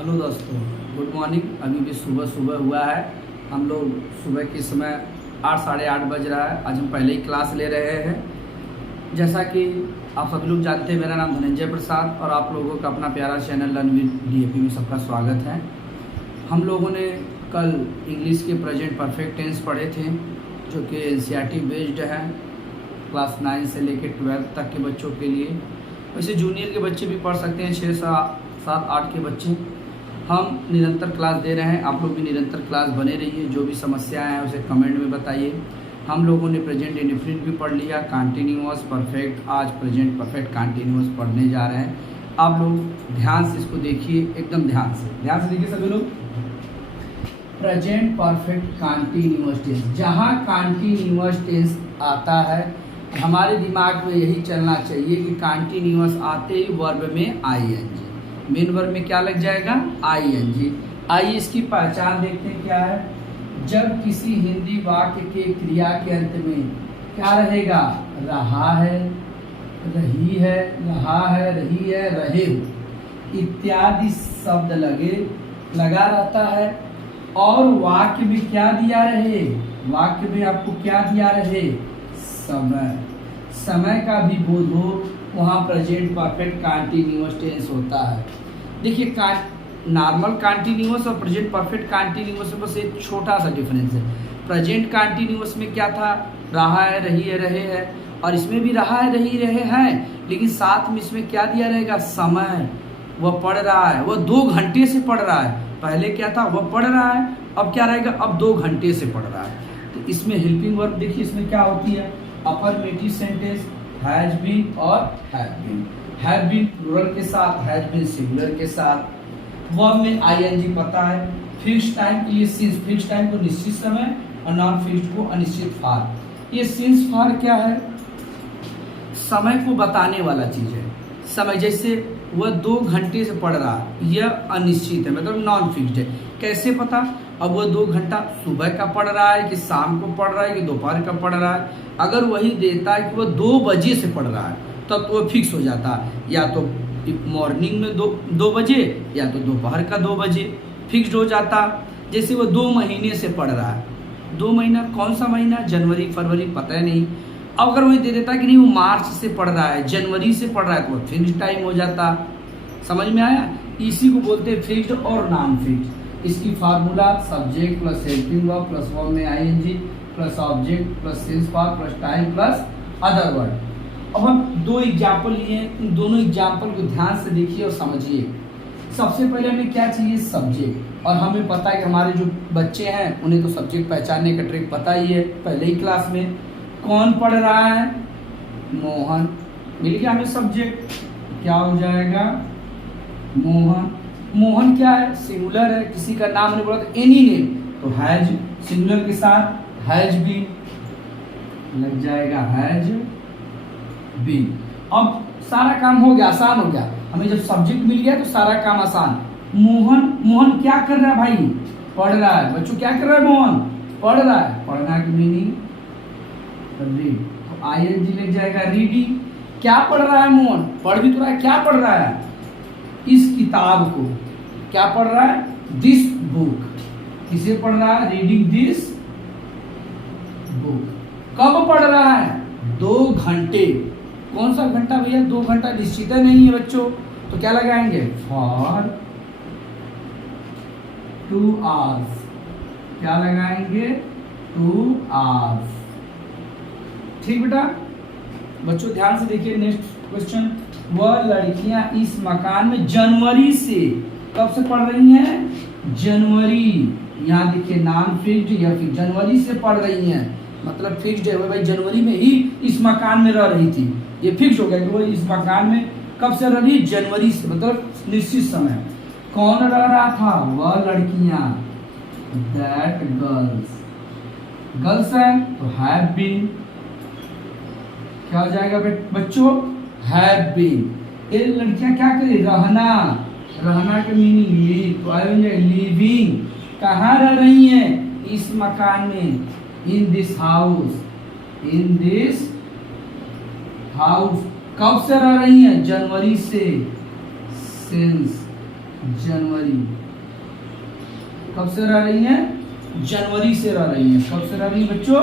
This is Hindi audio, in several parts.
हेलो दोस्तों, गुड मॉर्निंग। अभी भी सुबह सुबह हुआ है। हम लोग सुबह के समय 8 साढ़े 8 बज रहा है। आज हम पहले ही क्लास ले रहे हैं। जैसा कि आप सभी लोग जानते हैं, मेरा नाम धनंजय प्रसाद और आप लोगों का अपना प्यारा चैनल लर्न विद डीएपी में सबका स्वागत है। हम लोगों ने कल इंग्लिश के प्रेजेंट परफेक्ट टेंस पढ़े थे, जो कि एनसीईआरटी बेस्ड है, क्लास 9 से लेकर 12 तक के बच्चों के लिए। वैसे जूनियर के बच्चे भी पढ़ सकते हैं, 6, 7, 8 के बच्चे। हम निरंतर क्लास दे रहे हैं, आप लोग भी निरंतर क्लास बने रहिए। जो भी समस्याएं हैं उसे कमेंट में बताइए। हम लोगों ने प्रेजेंट इंडेफिनिट भी पढ़ लिया, कंटिन्यूअस परफेक्ट, आज प्रेजेंट परफेक्ट कंटिन्यूअस पढ़ने जा रहे हैं। आप लोग ध्यान से इसको देखिए, एकदम ध्यान से देखिए सभी लोग। प्रेजेंट परफेक्ट कंटिन्यूअस टेंस, जहाँ कंटिन्यूअस टेंस आता है हमारे दिमाग में यही चलना चाहिए कि कंटिन्यूअस आते ही वर्ब में आईएनजी, मेन वर्ब में क्या लग जाएगा, आईएनजी। आइए इसकी पहचान देखते हैं क्या है। जब किसी हिंदी वाक्य के क्रिया के अंत में क्या रहेगा, रहा है, रही है, रहा है, रही है, रहे हो इत्यादि शब्द लगा रहता है और वाक्य में क्या दिया रहे, वाक्य में आपको क्या दिया रहे, समय का भी बोध हो, वहाँ प्रेजेंट परफेक्ट कंटिन्यूअस टेंस होता है। देखिए, नॉर्मल कंटिन्यूअस और प्रेजेंट परफेक्ट कंटिन्यूअस में बस एक छोटा सा डिफरेंस है। प्रेजेंट कंटिन्यूअस में क्या था, रहा है, रही है, रहे है, और इसमें भी रहा है, रही, रहे हैं, लेकिन साथ में इसमें क्या दिया रहेगा, समय। वह पढ़ रहा है, वह 2 घंटे से पढ़ रहा है। पहले क्या था, वह पढ़ रहा है, अब क्या रहेगा, अब 2 घंटे से पढ़ रहा है। तो इसमें हेल्पिंग वर्ब देखिए, इसमें क्या होती है, अफर्मेटिव सेंटेंस, हैज बीन और have been. Have been plural के साथ, हैज बीन सिंगुलर के साथ। वर्ब में आईएनजी पता है। फिक्स्ड टाइम के लिए सिंस, फिक्स्ड टाइम को निश्चित समय और नॉन फिक्स्ड को अनिश्चित काल। ये सिंस फॉर क्या है, समय को बताने वाला चीज है। समय, जैसे वह 2 घंटे से पढ़ रहा है, यह अनिश्चित है, मतलब नॉन फिक्स्ड है। कैसे पता, अब वह 2 घंटा सुबह का पढ़ रहा है कि शाम को पढ़ रहा है कि दोपहर का पढ़ रहा है। अगर वही देता है कि वह 2 बजे से पढ़ रहा है, तब तो वह फिक्स हो जाता है, या तो मॉर्निंग में 2 बजे या तो दोपहर का 2 बजे फिक्स्ड हो जाता। जैसे वो 2 महीने से पढ़ रहा है, 2 महीना कौन सा महीना, जनवरी फरवरी पता है नहीं। अब अगर वही दे देता कि नहीं वो मार्च से पढ़ रहा है, जनवरी से पढ़ रहा है, तो वो फिक्स्ड टाइम हो जाता। समझ में आया। इसी को बोलते हैं फिक्स्ड और नॉन फिक्स्ड। इसकी formula subject plus helping verb plus verb में ING plus object plus sense part plus time plus other word. अब हम 2 एग्जाम्पल लिए, इन दोनों एग्जाम्पल को ध्यान से देखिए और समझिए। सबसे पहले हमें क्या चाहिए, सब्जेक्ट। और हमें पता है कि हमारे जो बच्चे हैं उन्हें तो सब्जेक्ट पहचानने का ट्रिक पता ही है, पहले ही क्लास में। कौन पढ़ रहा है, मोहन। मिल गया हमें सब्जेक्ट, क्या हो जाएगा, मोहन। मोहन क्या है, सिंगुलर है, किसी का नाम नहीं बोला तो एनी नेम, तो हैज, सिंगुलर के साथ हैज बीन लग जाएगा, हैज बीन। अब सारा काम हो गया, आसान हो गया। हमें जब सब्जेक्ट मिल गया तो सारा काम आसान। मोहन क्या कर रहा है भाई, पढ़ रहा है। बच्चों क्या कर रहा है, मोहन पढ़ रहा है। पढ़ना की मीनिंग रीड, तो आईएनजी लग जाएगा, रीडिंग। क्या पढ़ रहा है मोहन, पढ़ भी तो रहा है, क्या पढ़ रहा है, इस किताब को। क्या पढ़ रहा है, दिस बुक। किसे पढ़ रहा है, रीडिंग दिस बुक। कब पढ़ रहा है, 2 घंटे। कौन सा घंटा भैया, 2 घंटा निश्चित नहीं है बच्चों, तो क्या लगाएंगे, फॉर 2 hours। क्या लगाएंगे, 2 hours। ठीक बेटा, बच्चों ध्यान से देखिए। नेक्स्ट क्वेश्चन, वह लड़कियां इस मकान में जनवरी से, कब से पढ़ रही हैं, जनवरी। यहाँ देखिए नॉन फिक्स्ड या फिर जनवरी से पढ़ रही हैं, मतलब फिक्स्ड है भाई, जनवरी में ही इस मकान में रह रही थी। ये फिक्स हो गया कि वो इस मकान में कब से रह रही है, जनवरी से, मतलब निश्चित समय। कौन रह रहा था, वह लड़कियां, दैट गर्ल्स। गर्ल्स है तो हैव बीन, क्या हो जाएगा बच्चों, हैव बीन। ये लड़कियां क्या करें, रहना, रहना के मीनिंग लिव, तो आएंगे लिविंग। कहाँ रह रही हैं, इस मकान में, in this house, in this house. कब से रह रही हैं, जनवरी से, सिंस। जनवरी। कब से रह रही हैं? जनवरी से रह रही हैं। कब से रह रही हैं बच्चों?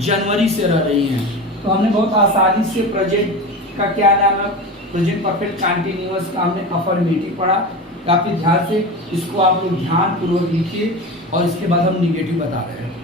जनवरी से रह रही हैं। तो हमने बहुत आसानी से प्रेजेंट का क्या नाम है, प्रेजेंट परफेक्ट कंटिन्यूअस का हमने अफर्मेटिव पढ़ा। काफी ध्यान से इसको आप लोग ध्यान पूर्वक लिखिए और इसके बाद हम निगेटिव बता रहे हैं।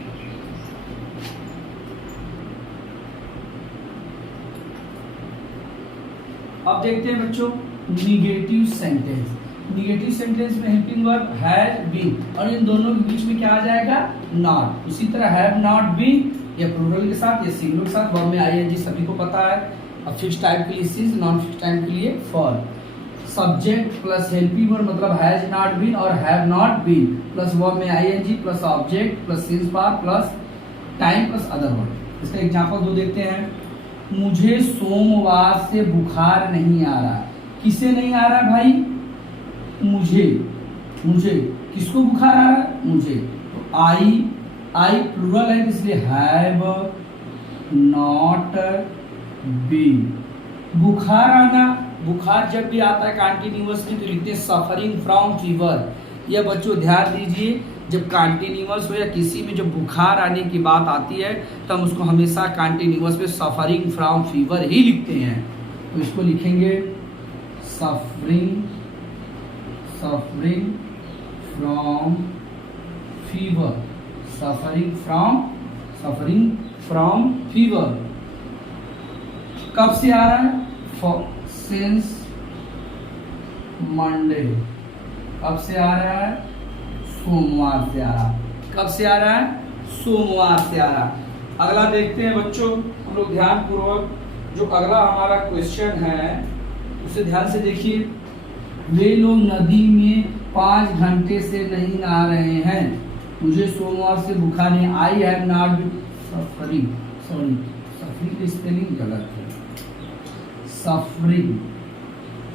अब देखते हैं बच्चों निगेटिव सेंटेंस। निगेटिव सेंटेंस में हेल्पिंग वर्ब हैज बीन और इन दोनों के बीच में क्या आ जाएगा? नॉट। उसी तरह हैव नॉट बीन या प्लूरल के साथ या सिंगुलर के साथ वर्ब में आईएनजी सभी को पता है। अब फिक्स टाइम के लिए सिंस, नॉन फिक्स टाइम के लिए for. Subject plus helping verb मतलब हैज नॉट बीन और have not been plus verb में ING plus object plus since part plus time plus other verb. इसका एग्जांपल 2 देखते हैं। मुझे सोमवार से बुखार नहीं आ रहा। किसे नहीं आ रहा भाई? मुझे। किसको बुखार आ रहा है? मुझे। तो आई प्लूरल है इसलिए हैव नॉट बीन। बुखार आना, बुखार जब भी आता है कंटिन्यूअसली तो लिखते हैं सफरिंग फ्रॉम फीवर। यह बच्चों ध्यान दीजिए, जब कंटिन्यूअस हो या किसी में जब बुखार आने की बात आती है तो हम उसको हमेशा कंटिन्यूअस में सफरिंग फ्रॉम फीवर ही लिखते हैं। तो इसको लिखेंगे suffering from fever. Suffering from fever कब से आ रहा है? Since Monday. कब से आ रहा है? सोमवार से आ रहा। कब से आ रहा है? सोमवार से आ रहा। अगला देखते हैं बच्चों, हम लोग ध्यान पूर्वक जो अगला हमारा क्वेश्चन है उसे ध्यान से देखिए। वे लोग नदी में 5 घंटे से नहीं नहा रहे हैं। मुझे सोमवार से बुखार नहीं। I have not been suffering की स्पेलिंग गलत है।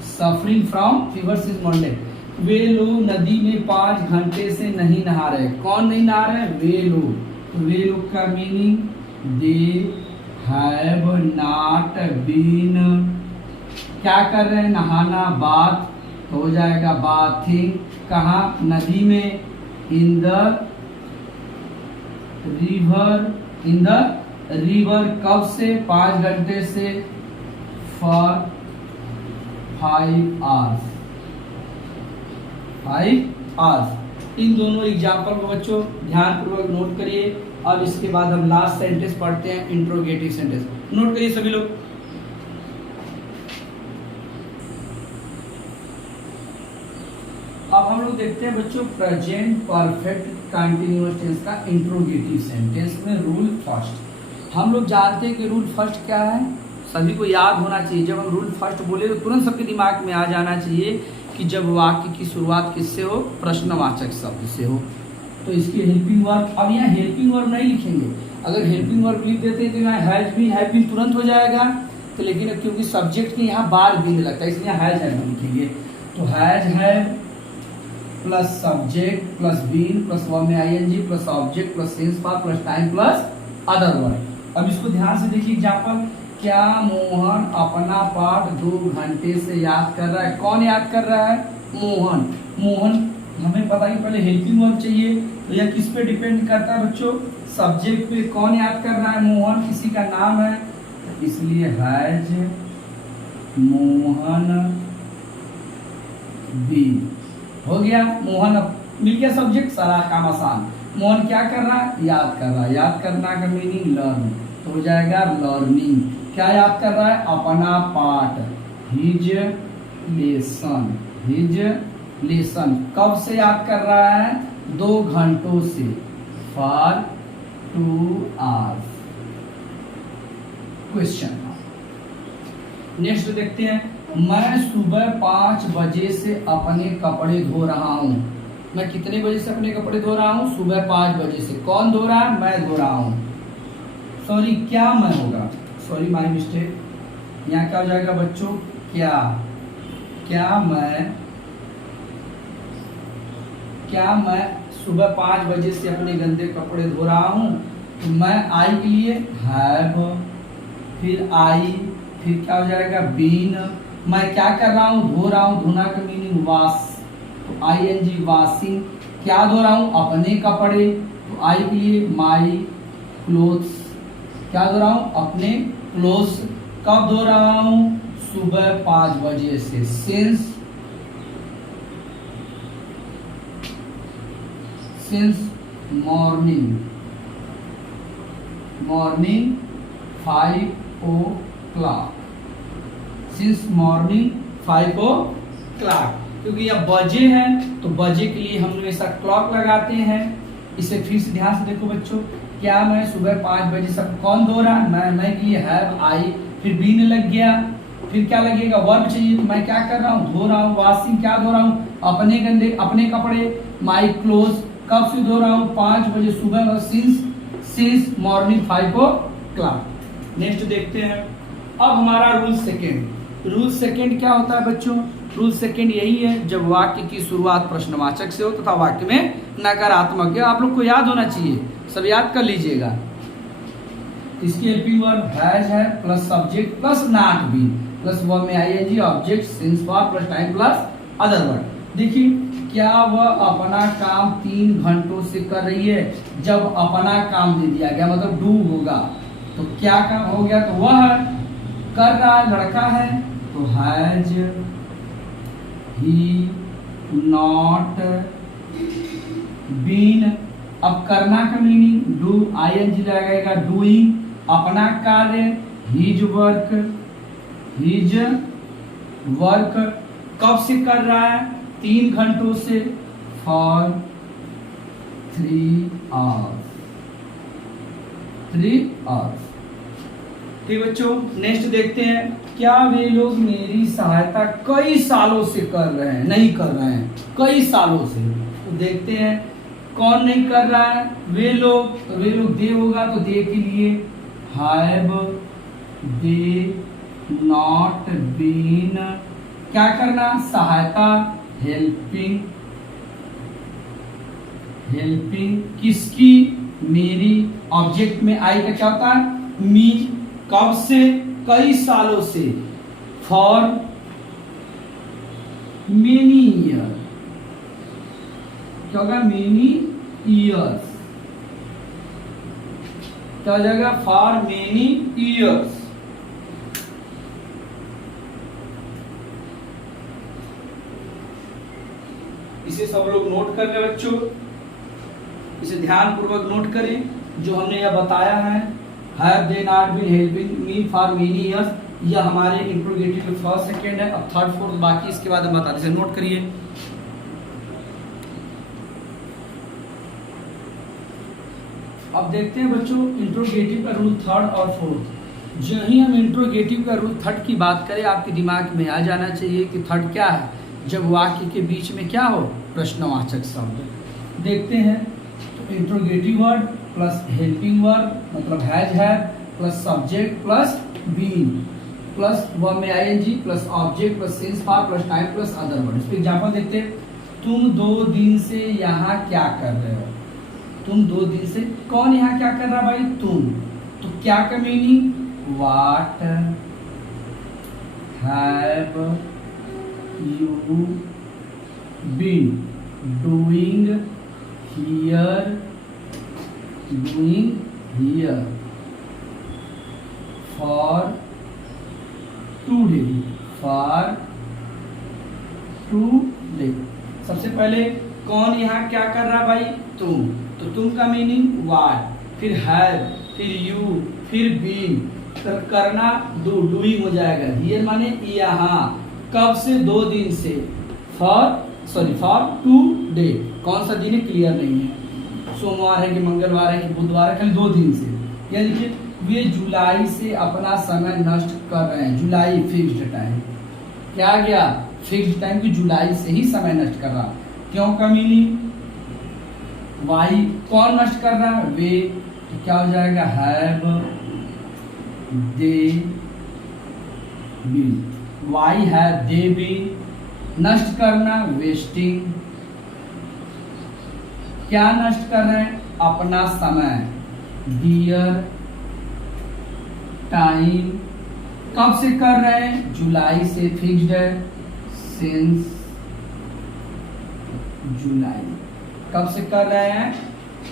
Suffering from fever since Monday. वे लोग नदी में 5 घंटे से नहीं नहा रहे। कौन नहीं नहा रहे? वे लोग। तो वे लोग का meaning they have not been. क्या कर रहे हैं? नहाना, बात तो हो जाएगा बाथिंग। कहाँ? नदी में। In the river. कब से? 5 घंटे से। For 5 hours. इन दोनों एग्जाम्पल को बच्चों ध्यान पूर्वक नोट करिए। अब इसके बाद हम लास्ट सेंटेंस पढ़ते हैं, इंट्रोगेटिव सेंटेंस। नोट करिए सभी लोग। अब हम लोग देखते हैं बच्चों प्रेजेंट परफेक्ट कंटिन्यूअस टेंस का इंट्रोगेटिव सेंटेंस में रूल फर्स्ट। हम लोग जानते हैं कि रूल फर्स्ट क्या है, सभी को याद होना चाहिए। जब हम रूल फर्स्ट बोले तो तुरंत सबके दिमाग में आ जाना चाहिए कि जब वाक्य की शुरुआत किससे हो? प्रश्नवाचक शब्द से हो। तो इसकी हेल्पिंग वर्ब, अब यहाँ हेल्पिंग वर्ब नहीं लिखेंगे। अगर हेल्पिंग वर्ब लिख देते तो यहाँ हैज बीन तुरंत हो जाएगा। तो लेकिन क्योंकि सब्जेक्ट के यहाँ बार बीन लगता है इसलिए हैज हैव लिखेंगे। तो has have plus subject plus been plus verb में ING plus object plus sense part plus time plus other verb. अब इसको ध्यान से देखिए एग्जांपल। क्या मोहन अपना पाठ 2 घंटे से याद कर रहा है? कौन याद कर रहा है? मोहन। हमें पता ही पहले हेल्पिंग वर्ब चाहिए तो यह किस पे डिपेंड करता है बच्चों? सब्जेक्ट पे। कौन याद कर रहा है? मोहन किसी का नाम है इसलिए हैज मोहन बीन। हो गया मोहन, मिल गया सब्जेक्ट, सारा काम आसान। मोहन क्या कर रहा है? याद कर रहा है। याद करना का मीनिंग लर्न, तो हो जाएगा लर्निंग। क्या याद कर रहा है? अपना पाठ, हिज लेसन। कब से याद कर रहा है? 2 घंटों से, फॉर 2 आवर्स। क्वेश्चन नेक्स्ट देखते हैं। मैं सुबह 5 बजे से अपने कपड़े धो रहा हूँ। मैं कितने बजे से अपने कपड़े धो रहा हूँ? सुबह 5 बजे से। कौन धो रहा है? मैं धो रहा हूँ। सॉरी, क्या मैं होगा? Sorry my mistake. यहाँ क्या हो जाएगा बच्चों? क्या मैं सुबह 5 बजे से अपने गंदे कपड़े धो रहा हूँ। तो मैं आई के लिए हैव, फिर आई, फिर क्या हो जाएगा? बीन। मैं क्या कर रहा हूँ? धो रहा हूँ। धोना का मीनिंग वॉश। तो ING वॉशिंग, क्या धो रहा हूं? अपने कपड़े, तो आई के लिए माई क्लोथ्स, क्या धो रहा हूं? अपने क्लोथ्स। कब धो रहा हूं? सुबह 5 बजे से, since morning 5 o'clock, since morning 5 o'clock, क्योंकि यह बजे है तो बजे के लिए हम हमेशा क्लॉक लगाते हैं। इसे फिर से ध्यान से देखो बच्चों, क्या मैं सुबह 5 बजे सब कौन धो रहा है? मैं के लिए हैव आई, फिर बीन लग गया, फिर क्या लगेगा? वर्ब चाहिए, तो मैं क्या कर रहा हूँ? धो रहा हूँ। वॉशिंग, क्या धो रहा हूँ? अपने कपड़े। माई क्लोथ, कब से धो रहा हूँ? 5 बजे सुबह, सिंस मॉर्निंग 5 o'clock। नेक्स्ट देखते हैं। अब हमारा रूल सेकेंड क्या होता है बच्चों? रूल सेकेंड यही है, जब वाक्य की शुरुआत प्रश्नवाचक से हो तथा वाक्य में नकारात्मक है। आप लोग को याद होना चाहिए, सब याद कर लीजिएगा। इसकी हेल्पिंग वर्ब हैज है plus subject plus not be plus verb में ING object since for plus time plus other word. देखिए, क्या वह अपना काम 3 घंटों से कर रही है? जब अपना काम दे दिया गया मतलब डू होगा, तो क्या काम हो गया? तो वह कर रहा है, लड़का है, तो हैज ही नॉट बीन। अब करना का मीनिंग डू, ING लगेगा, डूइंग, अपना कार्य, हिज वर्क कब से कर रहा है? 3 घंटों से, फॉर 3 hours। ठीक बच्चों, नेक्स्ट देखते हैं। क्या वे लोग मेरी सहायता कई सालों से कर रहे हैं? नहीं कर रहे हैं, कई सालों से। तो देखते हैं कौन नहीं कर रहा है? वे लोग, तो वे लोग दे होगा, तो दे के लिए हैव दे नॉट बीन, क्या करना? सहायता, हेल्पिंग किसकी? मेरी। ऑब्जेक्ट में आई का क्या होता है? मी। कब से? कई सालों से, फॉर मेनी ईयर, क्या होगा? मेनी ईयर्स, क्या हो जाएगा? For many years. इसे सब लोग नोट कर ले बच्चों, इसे ध्यान पूर्वक नोट करें। जो हमने यह बताया है, have they not been helping me for many years, यह हमारे इंट्रोगेटिव में फर्स्ट सेकेंड है। अब थर्ड फोर्थ बाकी इसके बाद हम बताते हैं, नोट करिए। अब देखते हैं बच्चों इंट्रोगेटिव का रूल थर्ड और फोर्थ। जो ही हम इंट्रोगेटिव का रूल थर्ड की बात करें, आपके दिमाग में आ जाना चाहिए कि थर्ड क्या है? जब वाक्य के बीच में क्या हो? प्रश्नवाचक शब्द। देखते हैं, तो interrogative word plus helping verb मतलब हैज है plus subject plus been plus verb में ING plus object plus since for plus time plus other word. इस पे एग्जांपल देखते हैं। तुम 2 दिन से यहाँ क्या कर रहे हो? तुम 2 दिन से, कौन यहाँ क्या कर रहा भाई? तुम। तो क्या का meaning? What have you been doing here for today। सबसे पहले कौन यहाँ क्या कर रहा भाई? तुम। तो तुम का मीनिंग व्हाट, फिर हैव, फिर यू, फिर बीन, करना डूइंग हो जाएगा। हियर माने यहाँ, कब से? 2 दिन से, फॉर टुडे। कौन सा दिन है? क्लियर नहीं है, सोमवार है कि मंगलवार है कि बुधवार है, खाली 2 दिन से। या देखिए, वे जुलाई से अपना समय नष्ट कर रहे हैं। जुलाई फिक्स्ड टाइम, क्या गया? फिक्स्ड टाइम की, जुलाई से ही समय नष्ट कर रहा। क्यों का मीनिंग? वाई, कौन नष्ट कर रहा है? वे। तो क्या हो जाएगा? Have they been. Why have they been, नष्ट करना, वेस्टिंग। क्या नष्ट कर रहे हैं? अपना समय, डियर टाइम। कब से कर रहे हैं? जुलाई से, फिक्स्ड है, सिंस जुलाई। कब से कर रहे हैं?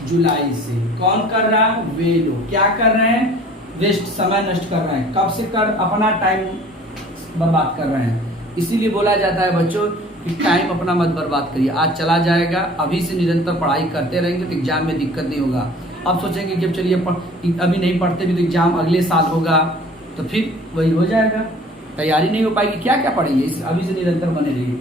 जुलाई से। कौन कर रहा है? वे लोग। क्या कर रहे हैं? वेस्ट, समय नष्ट कर रहे हैं। कब से कर? अपना टाइम बर्बाद कर रहे हैं। इसीलिए बोला जाता है बच्चों कि टाइम अपना मत बर्बाद करिए, आज चला जाएगा। अभी से निरंतर पढ़ाई करते रहेंगे तो एग्जाम में दिक्कत नहीं होगा। अब सोचेंगे कि अब चलिए अभी नहीं पढ़ते भी तो एग्जाम अगले साल होगा, तो फिर वही हो जाएगा, तैयारी नहीं हो पाएगी। क्या क्या पढ़ेंगे? इस अभी से निरंतर बने रहिए।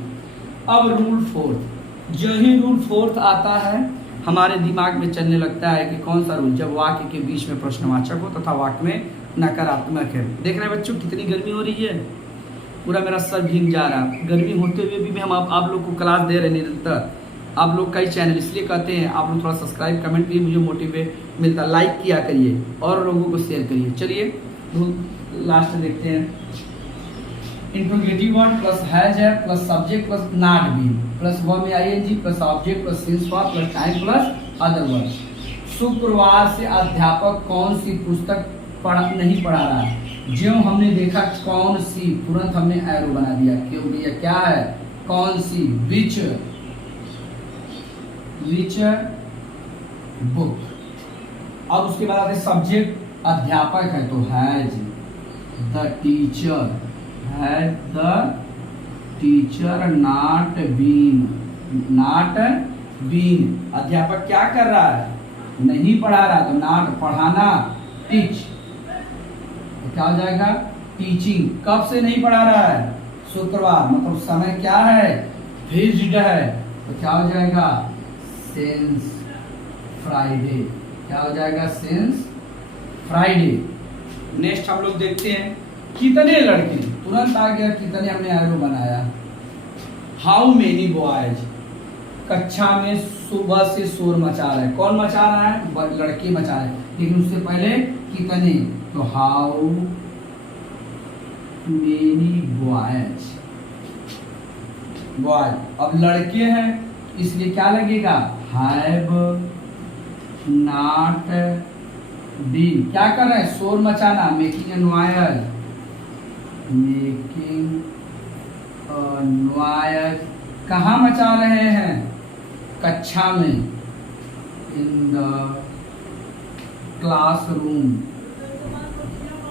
अब रूल फोर्थ, जो ही रूल फोर्थ आता है हमारे दिमाग में चलने लगता है कि कौन सा रूल? जब वाक्य के बीच में प्रश्नवाचक हो तथा वाक्य में नकारात्मक है। देख रहे हैं बच्चों कितनी गर्मी हो रही है, पूरा मेरा सर भीग जा रहा है। गर्मी होते हुए भी हम आप लोग को क्लास दे रहे हैं निरंतर। आप लोग कई चैनल इसलिए कहते हैं, आप लोग थोड़ा सब्सक्राइब कमेंट भी मुझे मोटिवेट मिलता, लाइक किया करिए और लोगों को शेयर करिए। चलिए लास्ट देखते हैं। इंट्रोगेटिव वर्ड प्लस हैज है plus subject plus not been plus verb में ING plus object plus since for plus time plus other word. शुक्रवार से अध्यापक कौन सी पुस्तक नहीं पढ़ा रहा है? जो हमने देखा कौन सी, तुरंत हमने एरो बना दिया क्योंकि यह क्या है? कौन सी? Which book. अब उसके बाद आते सब्जेक्ट, अध्यापक है तो has the teacher, has the teacher not been. अध्यापक क्या कर रहा है? नहीं पढ़ा रहा, तो नॉट पढ़ाना, टीच तो क्या हो जाएगा? टीचिंग। कब से नहीं पढ़ा रहा है? शुक्रवार, मतलब समय क्या है? फिक्स्ड है, तो क्या हो जाएगा? Since Friday. क्या हो जाएगा? Since Friday. नेक्स्ट हम लोग देखते हैं कितने लड़के, तुरंत आ गया कितने, हमने एरो बनाया। हाउ मेनी बॉयज, कक्षा में सुबह से शोर मचा रहा है। कौन मचा रहा है? लड़के मचा रहे हैं, लेकिन उससे पहले कितने, तो हाउ मेनी बॉयज, बॉय। अब लड़के हैं इसलिए क्या लगेगा? Have not been. क्या कर रहे हैं? शोर मचाना, making a noise, making a noise. कहाँ मचा रहे हैं? कक्षा में, इन द क्लासरूम।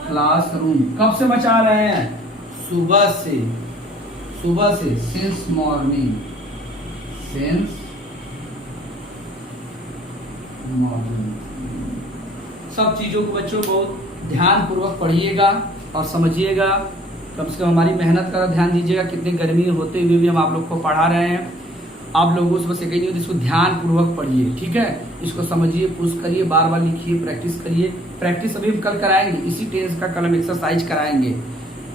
क्लासरूम। कब से मचा रहे हैं? सुबह से, सुबह से, सिंस मॉर्निंग, सिंस मॉर्निंग। सब चीज़ों को बच्चों बहुत ध्यान पूर्वक पढ़िएगा और समझिएगा। कम से कम हमारी मेहनत का ध्यान दीजिएगा। कितनी गर्मी होते हुए भी हम आप लोग को पढ़ा रहे हैं। आप लोगों से बस एक ही नहीं होती, इसको ध्यान पूर्वक पढ़िए, ठीक है? इसको समझिए, पुश करिए, बार बार लिखिए, प्रैक्टिस करिए। प्रैक्टिस अभी हम कल कराएंगे, इसी टेंस का कल हम एक्सरसाइज कराएंगे।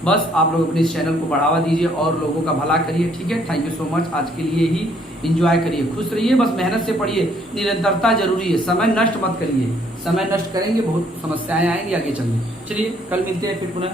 बस आप लोग अपने इस चैनल को बढ़ावा दीजिए और लोगों का भला करिए, ठीक है? Thank you so much. आज के लिए ही एंजॉय करिए, खुश रहिए, बस मेहनत से पढ़िए। निरंतरता जरूरी है, समय नष्ट मत करिए। समय नष्ट करेंगे बहुत समस्याएं आएंगी आगे चलने। चलिए कल मिलते हैं फिर पुनः।